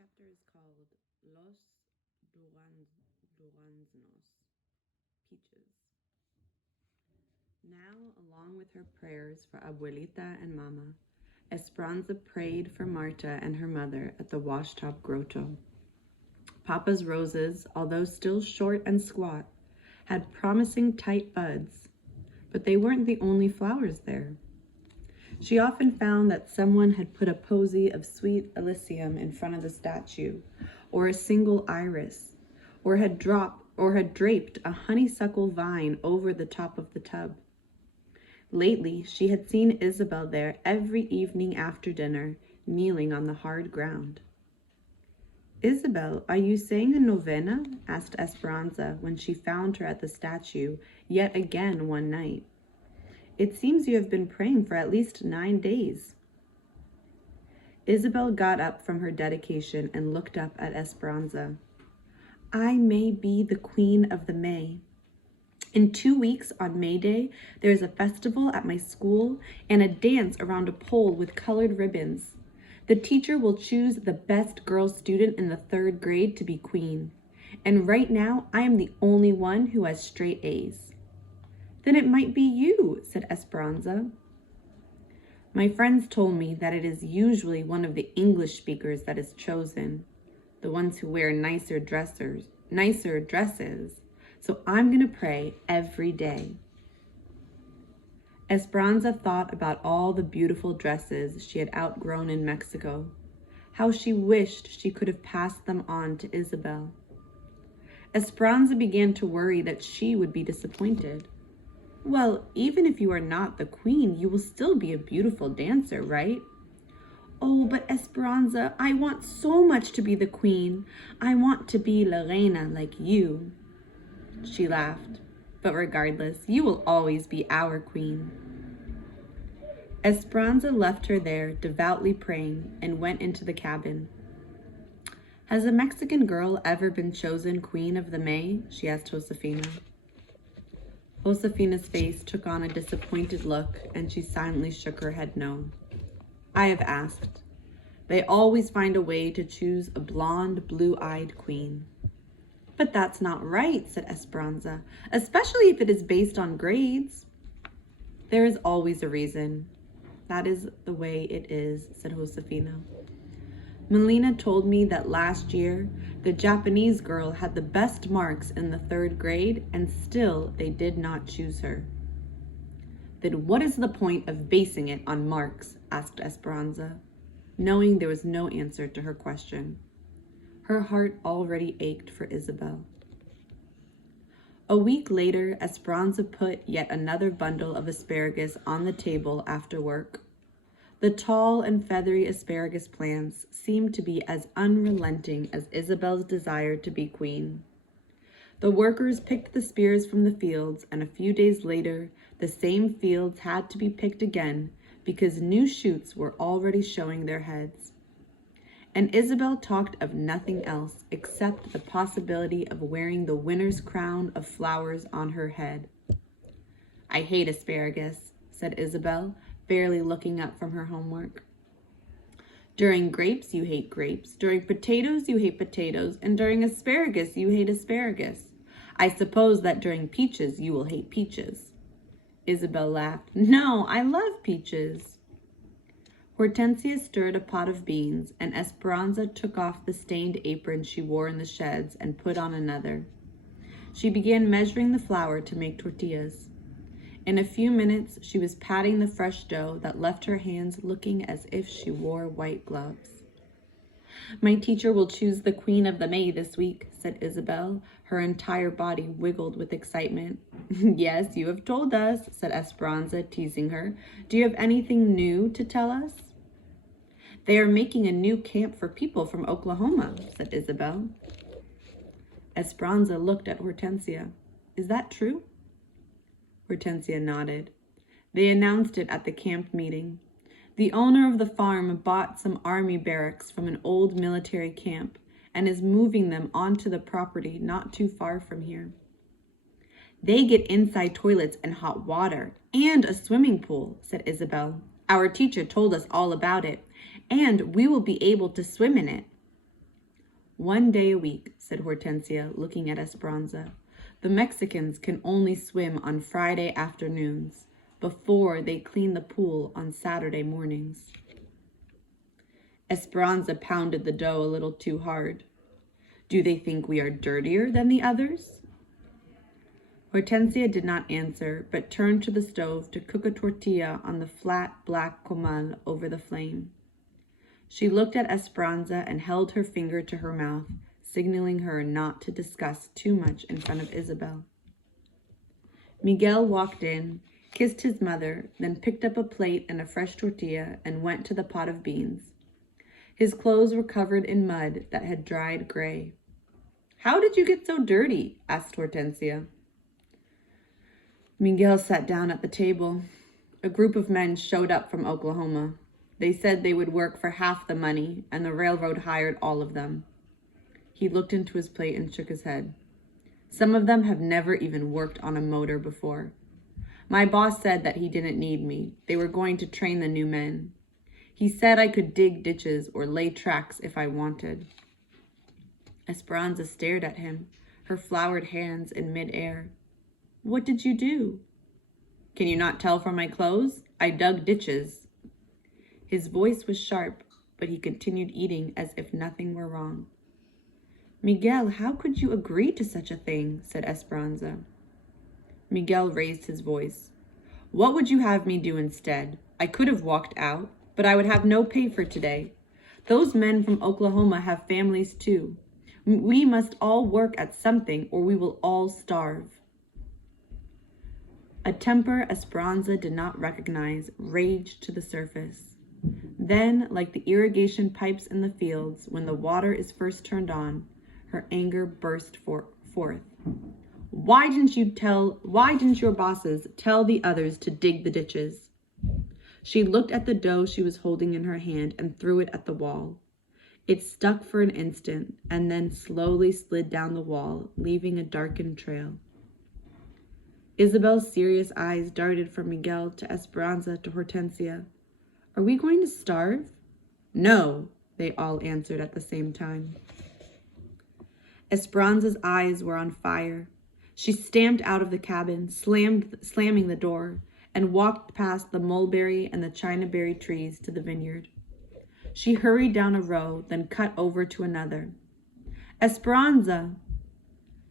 chapter is called Los Duraznos, Peaches. Now, along with her prayers for Abuelita and Mama, Esperanza prayed for Marta and her mother at the washtop grotto. Papa's roses, although still short and squat, had promising tight buds, but they weren't the only flowers there. She often found that someone had put a posy of sweet alyssum in front of the statue, or a single iris, or had draped a honeysuckle vine over the top of the tub. Lately, she had seen Isabel there every evening after dinner, kneeling on the hard ground. "Isabel, are you saying a novena?" asked Esperanza when she found her at the statue yet again one night. "It seems you have been praying for at least 9 days." Isabel got up from her dedication and looked up at Esperanza. "I may be the Queen of the May. In 2 weeks on May Day, there is a festival at my school and a dance around a pole with colored ribbons. The teacher will choose the best girl student in the 3rd grade to be queen. And right now, I am the only one who has straight A's." "Then it might be you," said Esperanza. "My friends told me that it is usually one of the English speakers that is chosen, the ones who wear nicer dresses. So I'm going to pray every day." Esperanza thought about all the beautiful dresses she had outgrown in Mexico, how she wished she could have passed them on to Isabel. Esperanza began to worry that she would be disappointed. "Well, even if you are not the queen, you will still be a beautiful dancer, right?" "Oh, but Esperanza, I want so much to be the queen. I want to be la reina like you." She laughed. "But regardless, you will always be our queen." Esperanza left her there, devoutly praying, and went into the cabin. "Has a Mexican girl ever been chosen Queen of the May?" she asked Josefina. Josefina's face took on a disappointed look, and she silently shook her head no. "I have asked. They always find a way to choose a blonde, blue-eyed queen." "But that's not right," said Esperanza, "especially if it is based on grades." "There is always a reason. That is the way it is," said Josefina. "Melina told me that last year, the Japanese girl had the best marks in the 3rd grade, and still they did not choose her." "Then what is the point of basing it on marks?" asked Esperanza, knowing there was no answer to her question. Her heart already ached for Isabel. A week later, Esperanza put yet another bundle of asparagus on the table after work. The tall and feathery asparagus plants seemed to be as unrelenting as Isabel's desire to be queen. The workers picked the spears from the fields, and a few days later, the same fields had to be picked again because new shoots were already showing their heads. And Isabel talked of nothing else except the possibility of wearing the winner's crown of flowers on her head. "I hate asparagus," said Isabel, barely looking up from her homework. "During grapes, you hate grapes. During potatoes, you hate potatoes. And during asparagus, you hate asparagus. I suppose that during peaches, you will hate peaches." Isabel laughed. "No, I love peaches." Hortensia stirred a pot of beans, and Esperanza took off the stained apron she wore in the sheds and put on another. She began measuring the flour to make tortillas. In a few minutes, she was patting the fresh dough that left her hands looking as if she wore white gloves. "My teacher will choose the Queen of the May this week," said Isabel. Her entire body wiggled with excitement. "Yes, you have told us," said Esperanza, teasing her. "Do you have anything new to tell us?" "They are making a new camp for people from Oklahoma," said Isabel. Esperanza looked at Hortensia. "Is that true?" Hortensia nodded. "They announced it at the camp meeting. The owner of the farm bought some army barracks from an old military camp and is moving them onto the property not too far from here. They get inside toilets and hot water and a swimming pool," said Isabel. "Our teacher told us all about it, and we will be able to swim in it." 1 day a week, said Hortensia, looking at Esperanza. The Mexicans can only swim on Friday afternoons, before they clean the pool on Saturday mornings. Esperanza pounded the dough a little too hard. Do they think we are dirtier than the others? Hortensia did not answer, but turned to the stove to cook a tortilla on the flat black comal over the flame. She looked at Esperanza and held her finger to her mouth, signaling her not to discuss too much in front of Isabel. Miguel walked in, kissed his mother, then picked up a plate and a fresh tortilla and went to the pot of beans. His clothes were covered in mud that had dried gray. How did you get so dirty? Asked Hortensia. Miguel sat down at the table. A group of men showed up from Oklahoma. They said they would work for half the money, and the railroad hired all of them. He looked into his plate and shook his head. Some of them have never even worked on a motor before. My boss said that he didn't need me. They were going to train the new men. He said I could dig ditches or lay tracks if I wanted. Esperanza stared at him, her floured hands in midair. What did you do? Can you not tell from my clothes? I dug ditches. His voice was sharp, but he continued eating as if nothing were wrong. Miguel, how could you agree to such a thing? Said Esperanza. Miguel raised his voice. What would you have me do instead? I could have walked out, but I would have no pay for today. Those men from Oklahoma have families too. We must all work at something or we will all starve. A temper Esperanza did not recognize raged to the surface. Then, like the irrigation pipes in the fields when the water is first turned on, her anger burst forth. Why didn't your bosses tell the others to dig the ditches? She looked at the dough she was holding in her hand and threw it at the wall. It stuck for an instant and then slowly slid down the wall, leaving a darkened trail. Isabel's serious eyes darted from Miguel to Esperanza to Hortensia. Are we going to starve? No, they all answered at the same time. Esperanza's eyes were on fire. She stamped out of the cabin, slamming the door, and walked past the mulberry and the chinaberry trees to the vineyard. She hurried down a row, then cut over to another. Esperanza!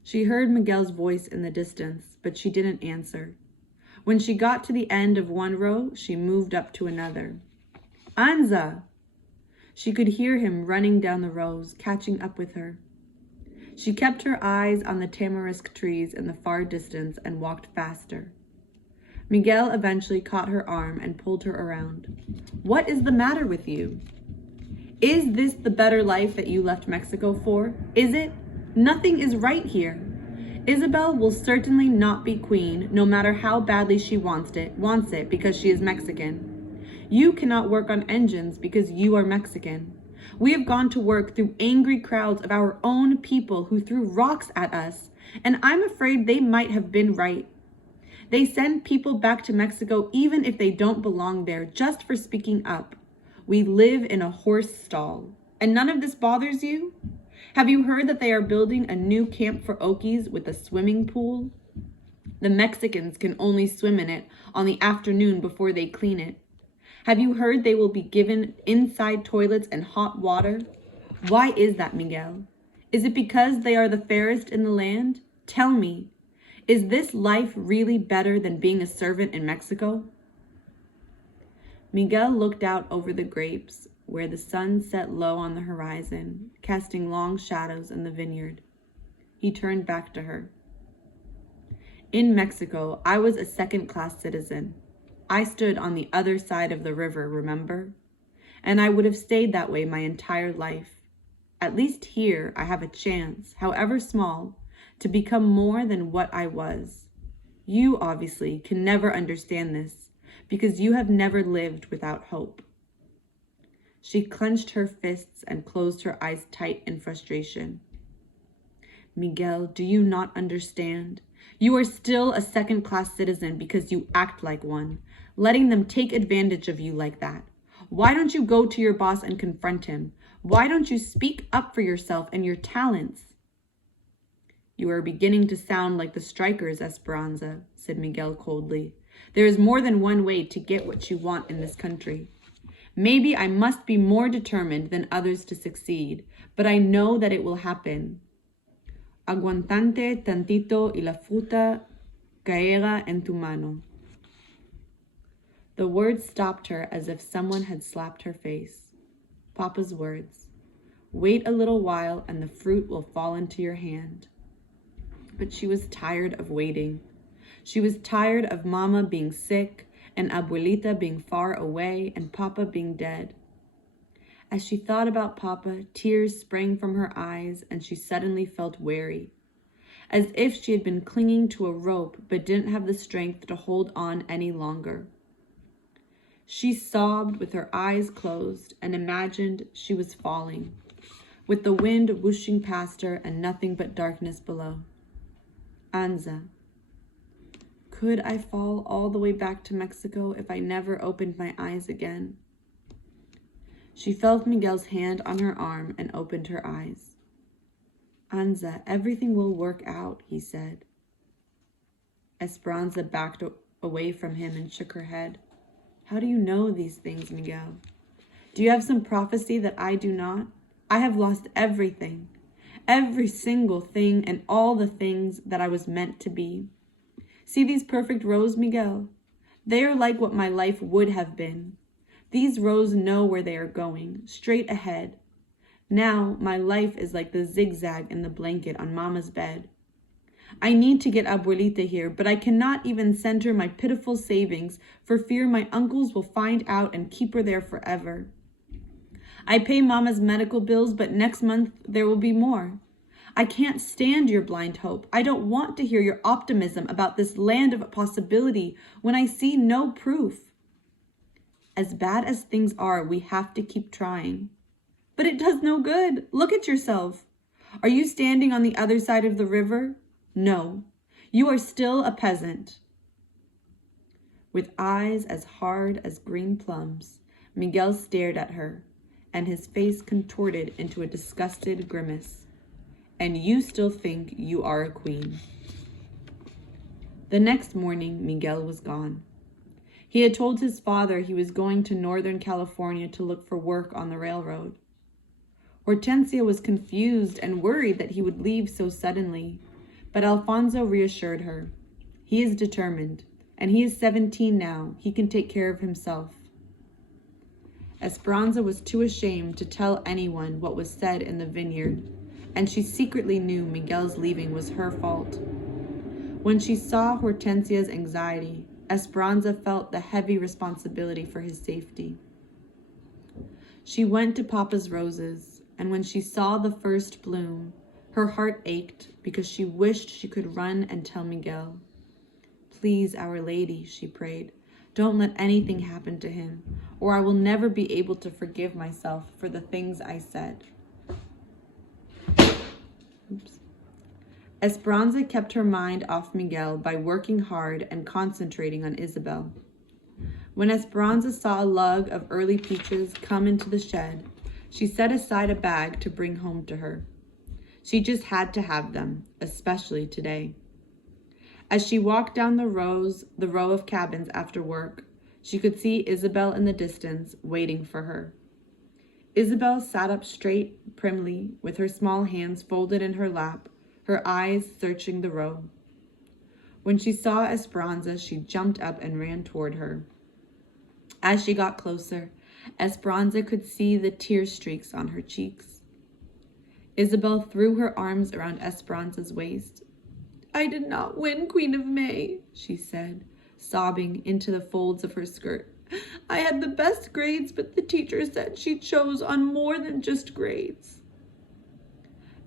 She heard Miguel's voice in the distance, but she didn't answer. When she got to the end of one row, she moved up to another. Anza! She could hear him running down the rows, catching up with her. She kept her eyes on the tamarisk trees in the far distance and walked faster. Miguel eventually caught her arm and pulled her around. What is the matter with you? Is this the better life that you left Mexico for? Is it? Nothing is right here. Isabel will certainly not be queen, no matter how badly she wants it because she is Mexican. You cannot work on engines because you are Mexican. We have gone to work through angry crowds of our own people who threw rocks at us, and I'm afraid they might have been right. They send people back to Mexico even if they don't belong there, just for speaking up. We live in a horse stall. And none of this bothers you? Have you heard that they are building a new camp for Okies with a swimming pool? The Mexicans can only swim in it on the afternoon before they clean it. Have you heard they will be given inside toilets and hot water? Why is that, Miguel? Is it because they are the fairest in the land? Tell me, is this life really better than being a servant in Mexico? Miguel looked out over the grapes, where the sun set low on the horizon, casting long shadows in the vineyard. He turned back to her. In Mexico, I was a second-class citizen. I stood on the other side of the river, remember? And I would have stayed that way my entire life. At least here, I have a chance, however small, to become more than what I was. You, obviously, can never understand this, because you have never lived without hope. She clenched her fists and closed her eyes tight in frustration. Miguel, do you not understand? You are still a second-class citizen because you act like one, letting them take advantage of you like that. Why don't you go to your boss and confront him? Why don't you speak up for yourself and your talents? You are beginning to sound like the strikers, Esperanza, said Miguel coldly. There is more than one way to get what you want in this country. Maybe I must be more determined than others to succeed, but I know that it will happen. Aguantante tantito y la fruta caerá en tu mano. The words stopped her as if someone had slapped her face. Papa's words. Wait a little while and the fruit will fall into your hand. But she was tired of waiting. She was tired of Mama being sick and Abuelita being far away and Papa being dead. As she thought about Papa, tears sprang from her eyes and she suddenly felt weary, as if she had been clinging to a rope but didn't have the strength to hold on any longer. She sobbed with her eyes closed and imagined she was falling, with the wind whooshing past her and nothing but darkness below. Anza. Could I fall all the way back to Mexico if I never opened my eyes again? She felt Miguel's hand on her arm and opened her eyes. Anza, everything will work out, he said. Esperanza backed away from him and shook her head. How do you know these things, Miguel? Do you have some prophecy that I do not? I have lost everything, every single thing and all the things that I was meant to be. See these perfect rows, Miguel? They are like what my life would have been. These rows know where they are going, straight ahead. Now my life is like the zigzag in the blanket on Mama's bed. I need to get Abuelita here, but I cannot even send her my pitiful savings for fear my uncles will find out and keep her there forever. I pay Mama's medical bills, but next month there will be more. I can't stand your blind hope. I don't want to hear your optimism about this land of possibility when I see no proof. As bad as things are, we have to keep trying. But it does no good. Look at yourself. Are you standing on the other side of the river? No, you are still a peasant. With eyes as hard as green plums, Miguel stared at her, and his face contorted into a disgusted grimace. And you still think you are a queen. The next morning, Miguel was gone. He had told his father he was going to Northern California to look for work on the railroad. Hortensia was confused and worried that he would leave so suddenly, but Alfonso reassured her. He is determined, and he is 17 now. He can take care of himself. Esperanza was too ashamed to tell anyone what was said in the vineyard, and she secretly knew Miguel's leaving was her fault. When she saw Hortensia's anxiety, Esperanza felt the heavy responsibility for his safety. She went to Papa's roses, and when she saw the first bloom, her heart ached because she wished she could run and tell Miguel. Please, Our Lady, she prayed, don't let anything happen to him, or I will never be able to forgive myself for the things I said. Esperanza kept her mind off Miguel by working hard and concentrating on Isabel. When Esperanza saw a lug of early peaches come into the shed, she set aside a bag to bring home to her. She just had to have them, especially today. As she walked down the row of cabins after work, she could see Isabel in the distance, waiting for her. Isabel sat up straight, primly, with her small hands folded in her lap, her eyes searching the row. When she saw Esperanza, she jumped up and ran toward her. As she got closer, Esperanza could see the tear streaks on her cheeks. Isabel threw her arms around Esperanza's waist. I did not win Queen of May, she said, sobbing into the folds of her skirt. I had the best grades, but the teacher said she chose on more than just grades.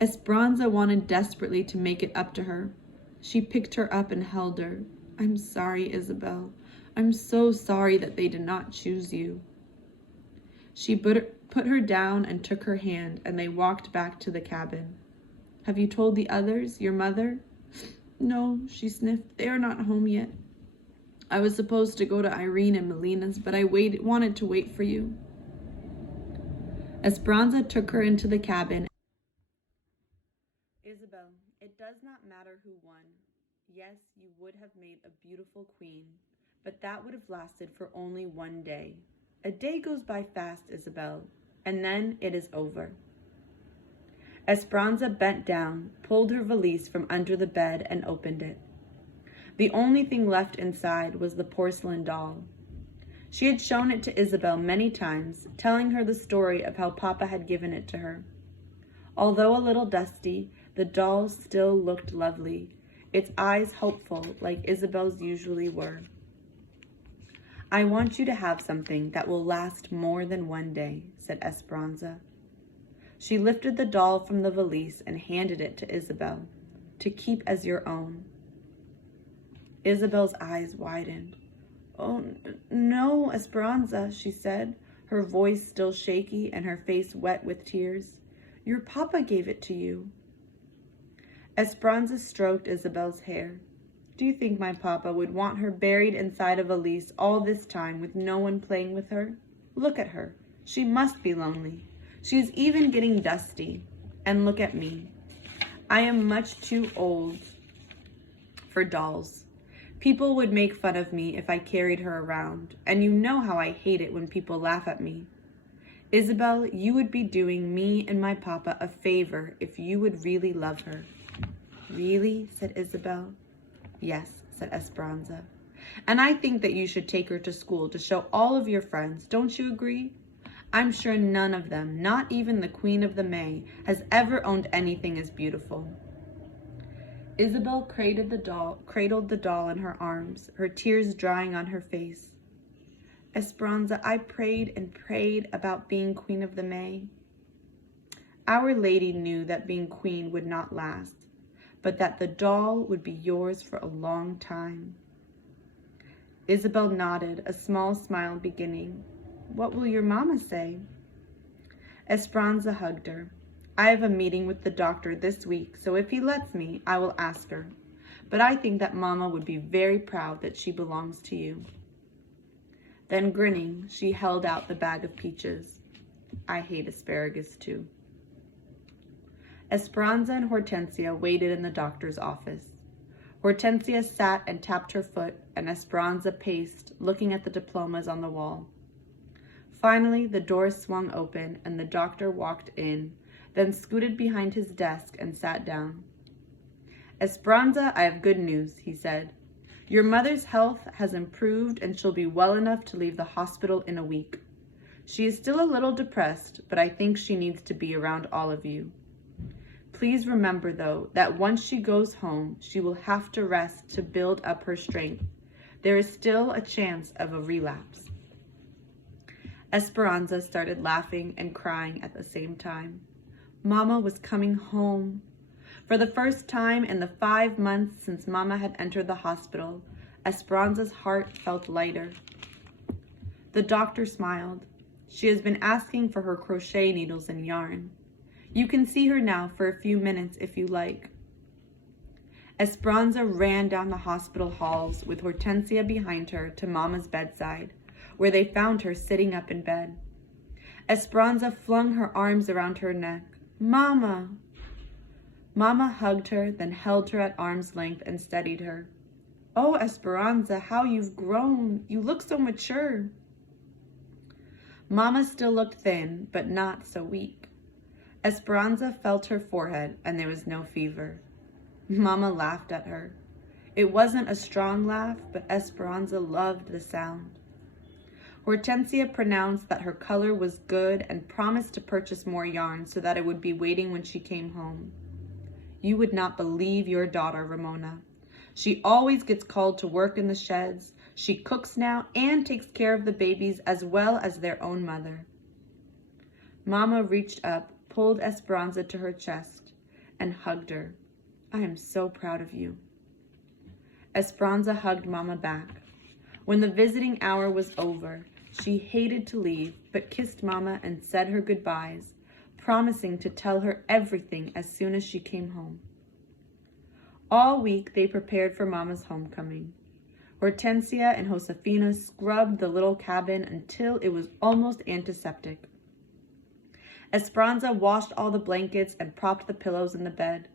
Esperanza wanted desperately to make it up to her. She picked her up and held her. I'm sorry, Isabel. I'm so sorry that they did not choose you. She put her down and took her hand, and they walked back to the cabin. Have you told the others, your mother? No, she sniffed. They are not home yet. I was supposed to go to Irene and Melina's, but I wanted to wait for you. Esperanza took her into the cabin. Isabel, it does not matter who won. Yes, you would have made a beautiful queen, but that would have lasted for only one day. A day goes by fast, Isabel, and then it is over. Esperanza bent down, pulled her valise from under the bed, and opened it. The only thing left inside was the porcelain doll. She had shown it to Isabel many times, telling her the story of how Papa had given it to her. Although a little dusty, the doll still looked lovely, its eyes hopeful like Isabel's usually were. I want you to have something that will last more than one day, said Esperanza. She lifted the doll from the valise and handed it to Isabel, to keep as your own. Isabel's eyes widened. Oh, no, Esperanza, she said, her voice still shaky and her face wet with tears. Your papa gave it to you. Esperanza stroked Isabel's hair. Do you think my papa would want her buried inside a valise all this time with no one playing with her? Look at her. She must be lonely. She is even getting dusty. And look at me. I am much too old for dolls. People would make fun of me if I carried her around, and you know how I hate it when people laugh at me. Isabel, you would be doing me and my papa a favor if you would really love her. Really? Said Isabel. Yes, said Esperanza. And I think that you should take her to school to show all of your friends. Don't you agree? I'm sure none of them, not even the Queen of the May, has ever owned anything as beautiful. Isabel cradled the doll in her arms, her tears drying on her face. Esperanza, I prayed and prayed about being Queen of the May. Our Lady knew that being queen would not last, but that the doll would be yours for a long time. Isabel nodded, a small smile beginning. What will your mama say? Esperanza hugged her. I have a meeting with the doctor this week, so if he lets me, I will ask her. But I think that Mama would be very proud that she belongs to you. Then grinning, she held out the bag of peaches. I hate asparagus too. Esperanza and Hortensia waited in the doctor's office. Hortensia sat and tapped her foot, and Esperanza paced, looking at the diplomas on the wall. Finally, the door swung open, and the doctor walked in, then scooted behind his desk and sat down. Esperanza, I have good news, he said. Your mother's health has improved and she'll be well enough to leave the hospital in a week. She is still a little depressed, but I think she needs to be around all of you. Please remember, though, that once she goes home, she will have to rest to build up her strength. There is still a chance of a relapse. Esperanza started laughing and crying at the same time. Mama was coming home. For the first time in the 5 months since Mama had entered the hospital, Esperanza's heart felt lighter. The doctor smiled. She has been asking for her crochet needles and yarn. You can see her now for a few minutes if you like. Esperanza ran down the hospital halls with Hortensia behind her to Mama's bedside, where they found her sitting up in bed. Esperanza flung her arms around her neck. Mama! Mama hugged her, then held her at arm's length and steadied her. Oh, Esperanza, how you've grown. You look so mature. Mama still looked thin, but not so weak. Esperanza felt her forehead, and there was no fever. Mama laughed at her. It wasn't a strong laugh, but Esperanza loved the sound. Hortensia pronounced that her color was good and promised to purchase more yarn so that it would be waiting when she came home. You would not believe your daughter, Ramona. She always gets called to work in the sheds. She cooks now and takes care of the babies as well as their own mother. Mama reached up, pulled Esperanza to her chest, and hugged her. I am so proud of you. Esperanza hugged Mama back. When the visiting hour was over, she hated to leave, but kissed Mama and said her goodbyes, promising to tell her everything as soon as she came home. All week they prepared for Mama's homecoming. Hortensia and Josefina scrubbed the little cabin until it was almost antiseptic. Esperanza washed all the blankets and propped the pillows in the bed.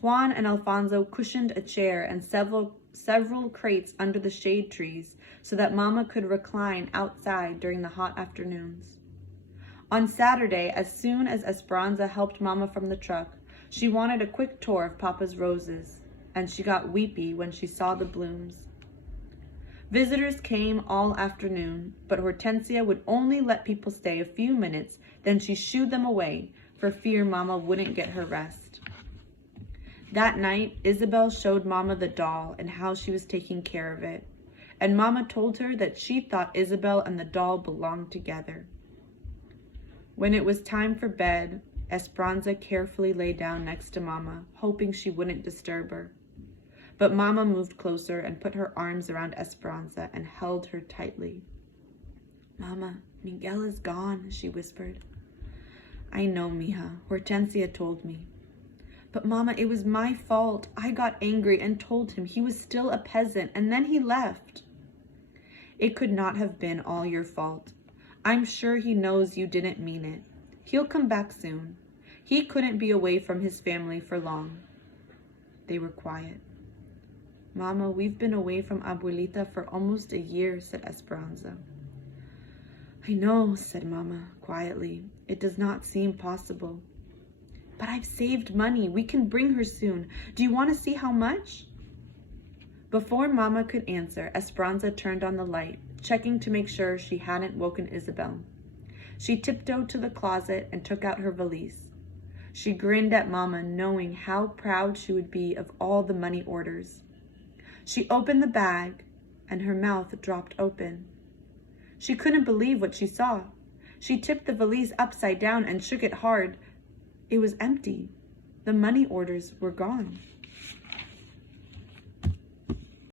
Juan and Alfonso cushioned a chair and several crates under the shade trees so that Mama could recline outside during the hot afternoons. On Saturday, as soon as Esperanza helped Mama from the truck, she wanted a quick tour of Papa's roses, and she got weepy when she saw the blooms. Visitors came all afternoon, but Hortensia would only let people stay a few minutes, then she shooed them away for fear Mama wouldn't get her rest. That night, Isabel showed Mama the doll and how she was taking care of it, and Mama told her that she thought Isabel and the doll belonged together. When it was time for bed, Esperanza carefully lay down next to Mama, hoping she wouldn't disturb her. But Mama moved closer and put her arms around Esperanza and held her tightly. "Mama, Miguel is gone," she whispered. "I know, mija. Hortensia told me. But Mama, it was my fault. I got angry and told him he was still a peasant, and then he left." "It could not have been all your fault. I'm sure he knows you didn't mean it. He'll come back soon. He couldn't be away from his family for long." They were quiet. "Mama, we've been away from Abuelita for almost a year," said Esperanza. "I know," said Mama quietly. "It does not seem possible." "But I've saved money. We can bring her soon. Do you want to see how much?" Before Mama could answer, Esperanza turned on the light, checking to make sure she hadn't woken Isabel. She tiptoed to the closet and took out her valise. She grinned at Mama, knowing how proud she would be of all the money orders. She opened the bag, and her mouth dropped open. She couldn't believe what she saw. She tipped the valise upside down and shook it hard. It was empty. The money orders were gone.